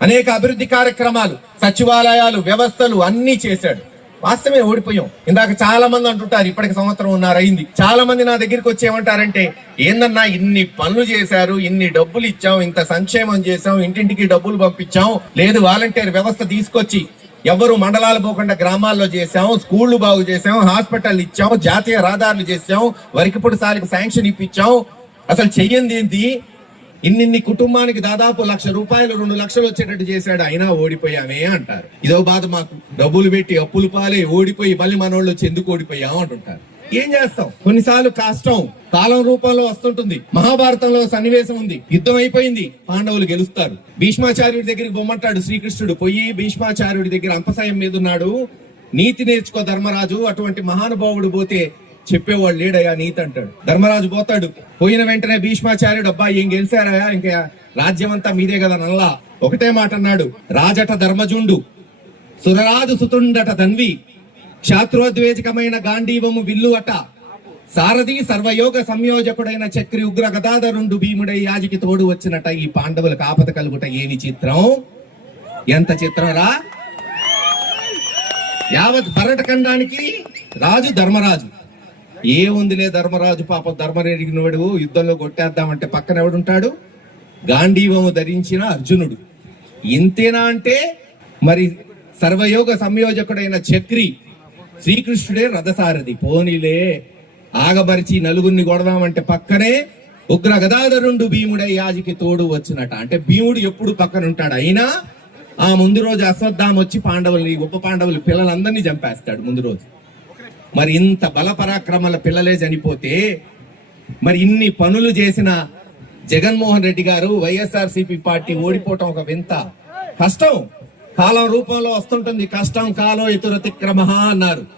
అనేక అభివృద్ధి కార్యక్రమాలు, సచివాలయాలు, వ్యవస్థలు అన్ని చేశాడు. వాస్తవమే ఓడిపోయాం. ఇందాక చాలా మంది అంటుంటారు ఇప్పటికి సంవత్సరం అయింది. చాలా మంది నా దగ్గరికి వచ్చి ఏమంటారంటే, ఏందన్నా ఇన్ని పనులు చేశారు, ఇన్ని డబ్బులు ఇచ్చాం, ఇంత సంక్షేమం చేశాం, ఇంటింటికి డబ్బులు పంపించాం, లేదు వాలంటీర్ వ్యవస్థ తీసుకొచ్చి ఎవరు మండలాలు పోకుండా గ్రామాల్లో చేశాం, స్కూళ్లు బాగు చేశాం, హాస్పిటల్ ఇచ్చాం, జాతీయ రహదారులు చేశాం, వరికిపుడు సాలికి శాంక్షన్ ఇప్పించాం, అసలు చెయ్యంది ఏంటి? ఇన్ని కుటుంబానికి దాదాపు 1,00,000 రూపాయలు 2 లక్షలు వచ్చేటట్టు చేశాడు, అయినా ఓడిపోయామే అంటారు. ఇదో బాధ మాకు. డబ్బులు పెట్టి అప్పులు పాలే ఓడిపోయి మళ్ళీ మనోళ్ళు వచ్చి ఎందుకు ఓడిపోయాం అంటుంటారు. ఏం చేస్తాం? కొన్నిసార్లు కష్టం కాలం రూపంలో వస్తుంటుంది. మహాభారతంలో సన్నివేశం ఉంది. యుద్ధం అయిపోయింది, పాండవులు గెలుస్తారు. భీష్మాచార్యుడి దగ్గరికి బొమ్మంటాడు శ్రీకృష్ణుడు. పోయి భీష్మాచార్యుడి దగ్గర అంపసాయం మీద ఉన్నాడు. నీతి నేర్చుకో ధర్మరాజు, అటువంటి మహానుభావుడు పోతే చెప్పేవాడు లేడయా నీతి అంటాడు. ధర్మరాజు పోతాడు. పోయిన వెంటనే భీష్మాచార్యుడు, అబ్బాయి ఏం గెలిచారా, ఇంకా రాజ్యం అంతా మీదే కదా నల్లా. ఒకటే మాట అన్నాడు, రాజట ధర్మజుండు, సురరాజు సుతుండట ధన్వి, క్షాత్రోద్వేజకమైన గాంధీవము విల్లు అట, సారథి సర్వయోగ సంయోజకుడైన చక్రి ఉగ్ర గదాధరుండు భీముడై యాజికి తోడు వచ్చినట. ఈ పాండవులకు ఆపద కలుగుట ఏమి చిత్రం, ఎంత చిత్రం రా. యావత్ భరతఖండానికి రాజు ధర్మరాజు. ఏముందిలే ధర్మరాజు పాపం ధర్మరెరిగినవాడు, యుద్ధంలో కొట్టేద్దామంటే పక్కన ఎవడుంటాడు? గాంధీవము ధరించిన అర్జునుడు. ఇంతేనా అంటే మరి సర్వయోగ సంయోజకుడైన చక్రి శ్రీకృష్ణుడే రథసారథి. పోనీలే ఆగబరిచి నలుగురిని కొడదామంటే పక్కనే ఉగ్ర గదాధరుండు భీముడై యాజికి తోడు వచ్చినట. అంటే భీముడు ఎప్పుడు పక్కన ఉంటాడు. అయినా ఆ ముందు రోజు అశ్వత్థామ వచ్చి పాండవుల్ని, ఉప పాండవులు పిల్లలందరినీ చంపేస్తాడు ముందు రోజు. మరి ఇంత బలపరాక్రమాల పిల్లలే చనిపోతే మరి ఇన్ని పనులు చేసిన జగన్మోహన్ రెడ్డి గారు, వైఎస్ఆర్సీపీ పార్టీ ఓడిపోవటం ఒక వింత. కష్టం కాలం రూపంలో వస్తుంటుంది. కష్టం కాలం ఇతరతిక్రమ అన్నారు.